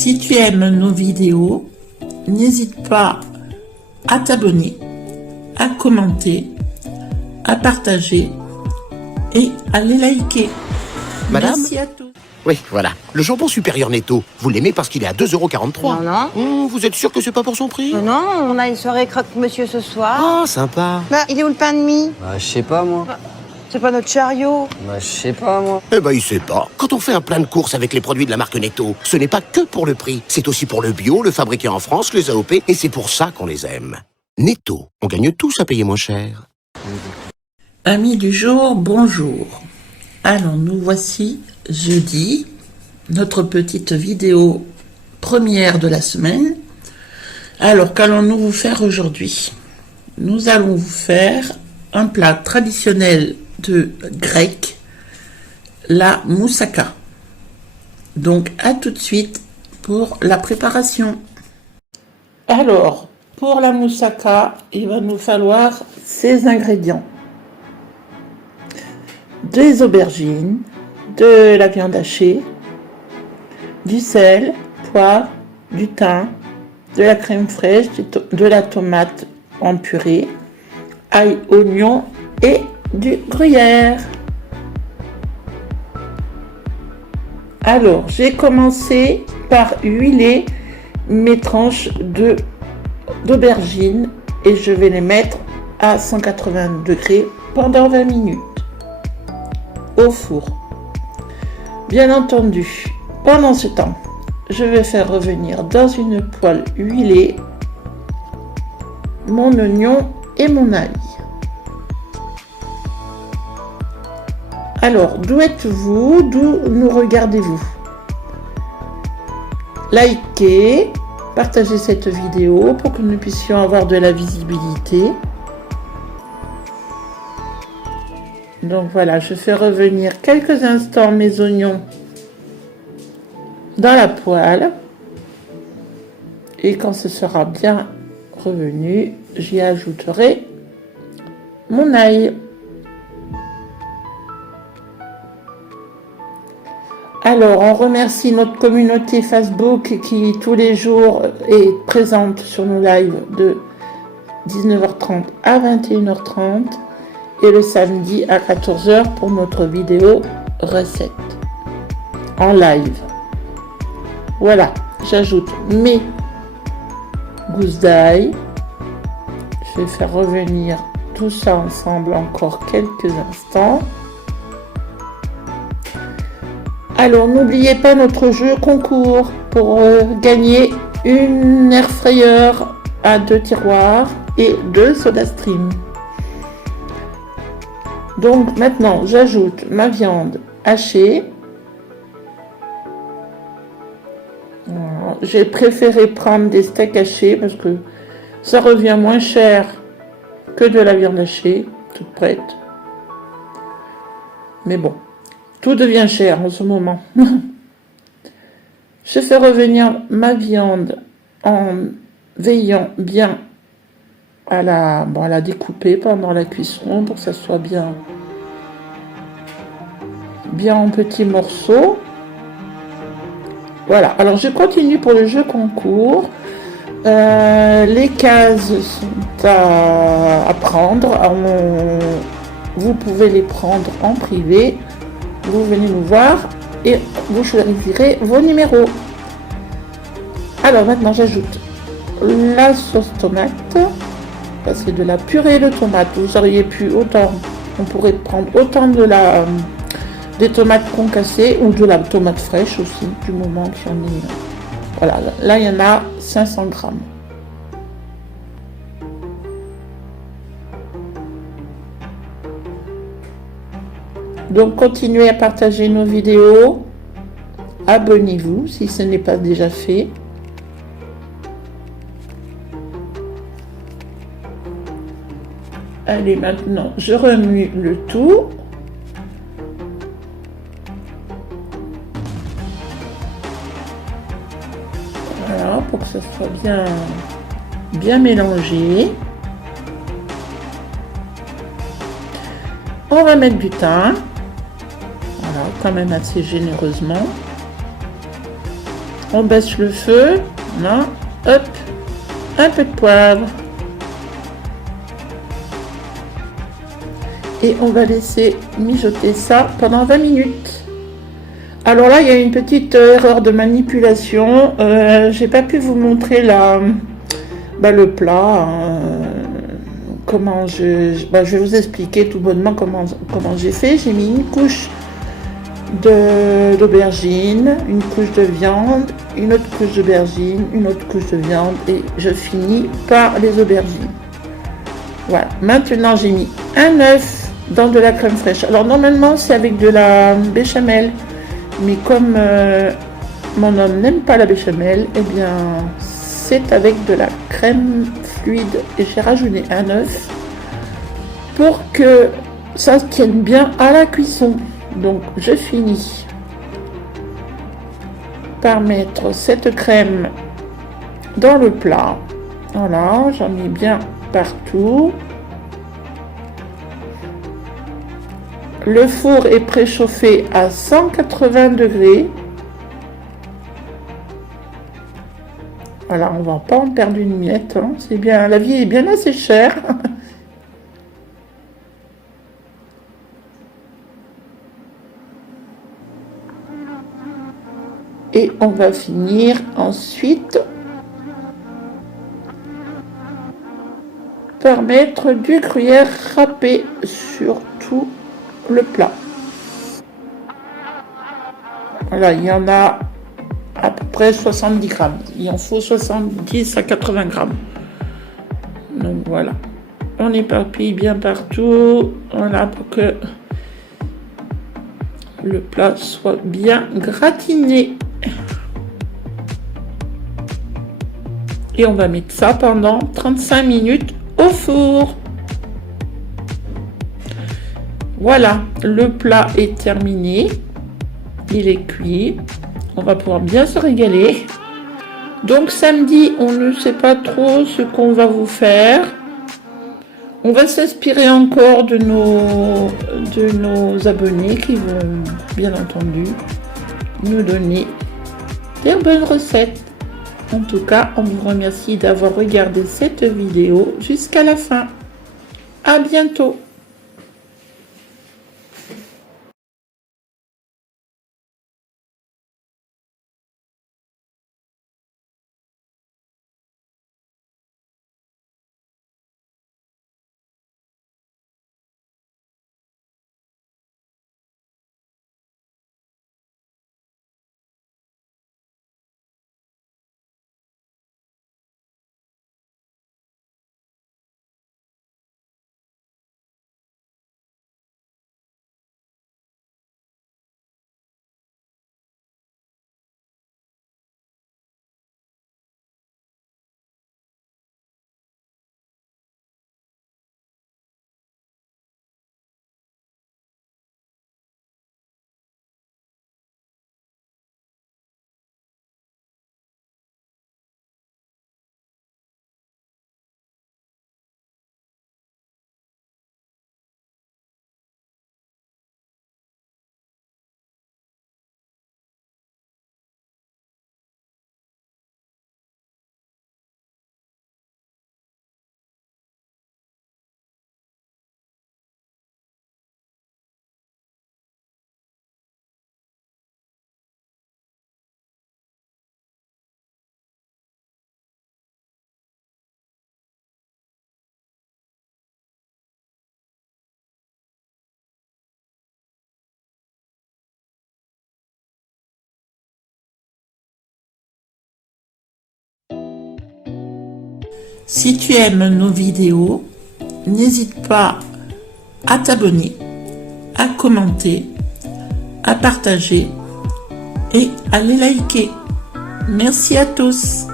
Si tu aimes nos vidéos, n'hésite pas à t'abonner, à commenter, à partager et à les liker. Madame ? Merci à tous. Oui, voilà. Le jambon supérieur Netto, vous l'aimez parce qu'il est à 2,43 €. Non. Vous êtes sûr que c'est pas pour son prix? Non, on a une soirée croque-monsieur ce soir. Ah, sympa. Bah, il est où le pain de mie? Bah, je sais pas, moi. C'est pas notre chariot. Bah, je sais pas, moi. Eh ben, il sait pas. Quand on fait un plein de courses avec les produits de la marque Netto, ce n'est pas que pour le prix. C'est aussi pour le bio, le fabriqué en France, les AOP, et c'est pour ça qu'on les aime. Netto, on gagne tous à payer moins cher. Amis du jour, bonjour. Alors, nous voici jeudi, notre petite vidéo première de la semaine. Alors, qu'allons-nous vous faire aujourd'hui? Nous allons vous faire un plat traditionnel grec, la moussaka. Donc, à tout de suite pour la préparation. Alors, pour la moussaka, il va nous falloir ces ingrédients. Des aubergines, de la viande hachée, du sel, poivre, du thym, de la crème fraîche, de la tomate en purée, ail, oignon et du gruyère. Alors, j'ai commencé par huiler mes tranches d'aubergines et je vais les mettre à 180 degrés pendant 20 minutes au four. Bien entendu, pendant ce temps, je vais faire revenir dans une poêle huilée mon oignon et mon ail. Alors, d'où êtes-vous? D'où nous regardez-vous? Likez, partagez cette vidéo pour que nous puissions avoir de la visibilité. Donc voilà, je fais revenir quelques instants mes oignons dans la poêle. Et quand ce sera bien revenu, j'y ajouterai mon ail. Alors, on remercie notre communauté Facebook qui tous les jours est présente sur nos lives de 19h30 à 21h30 et le samedi à 14h pour notre vidéo recette en live. Voilà, j'ajoute mes gousses d'ail. Je vais faire revenir tout ça ensemble encore quelques instants. Alors, n'oubliez pas notre jeu concours pour gagner une air fryer à 2 tiroirs et 2 SodaStream. Donc maintenant, j'ajoute ma viande hachée. Voilà. J'ai préféré prendre des steaks hachés parce que ça revient moins cher que de la viande hachée, toute prête. Mais bon. Tout devient cher en ce moment. Je fais revenir ma viande en veillant bien à la découper pendant la cuisson pour que ça soit bien en petits morceaux. Voilà, alors je continue pour le jeu concours. Les cases sont à prendre. Vous pouvez les prendre en privé. Vous venez nous voir et vous choisirez vos numéros. Alors maintenant j'ajoute la sauce tomate. C'est de la purée de tomate. Vous auriez pu on pourrait prendre autant des tomates concassées ou de la tomate fraîche aussi, du moment qu'il y en ait. Voilà, là il y en a 500 grammes. Donc, continuez à partager nos vidéos. Abonnez-vous si ce n'est pas déjà fait. Allez, maintenant, je remue le tout. Voilà, pour que ce soit bien mélangé. On va mettre du thym. Voilà, quand même assez généreusement. On baisse le feu. Voilà. Hop. Un peu de poivre. Et on va laisser mijoter ça pendant 20 minutes. Alors là, il y a une petite erreur de manipulation. J'ai pas pu vous montrer le plat. Comment je vais vous expliquer tout bonnement comment j'ai fait. J'ai mis une couche d'aubergine, une couche de viande, une autre couche d'aubergine, une autre couche de viande et je finis par les aubergines. Voilà. Maintenant, j'ai mis un œuf dans de la crème fraîche. Alors normalement, c'est avec de la béchamel, mais comme mon homme n'aime pas la béchamel, eh bien, c'est avec de la crème fluide et j'ai rajouté un œuf pour que ça tienne bien à la cuisson. Donc je finis par mettre cette crème dans le plat. Voilà, j'en mets bien partout. Le four est préchauffé à 180 degrés. Voilà, on va pas en perdre une miette, hein. C'est bien, la vie est bien assez chère. Et on va finir ensuite par mettre du gruyère râpé sur tout le plat. Voilà, il y en a à peu près 70 grammes. Il en faut 70 à 80 grammes. Donc voilà. On éparpille bien partout. Voilà, pour que le plat soit bien gratiné. Et on va mettre ça pendant 35 minutes au four. Voilà, le plat est terminé. Il est cuit. On va pouvoir bien se régaler. Donc samedi, on ne sait pas trop ce qu'on va vous faire. On va s'inspirer encore de nos abonnés qui vont, bien entendu, nous donner des bonnes recettes. En tout cas, on vous remercie d'avoir regardé cette vidéo jusqu'à la fin. À bientôt. Si tu aimes nos vidéos, n'hésite pas à t'abonner, à commenter, à partager et à les liker. Merci à tous.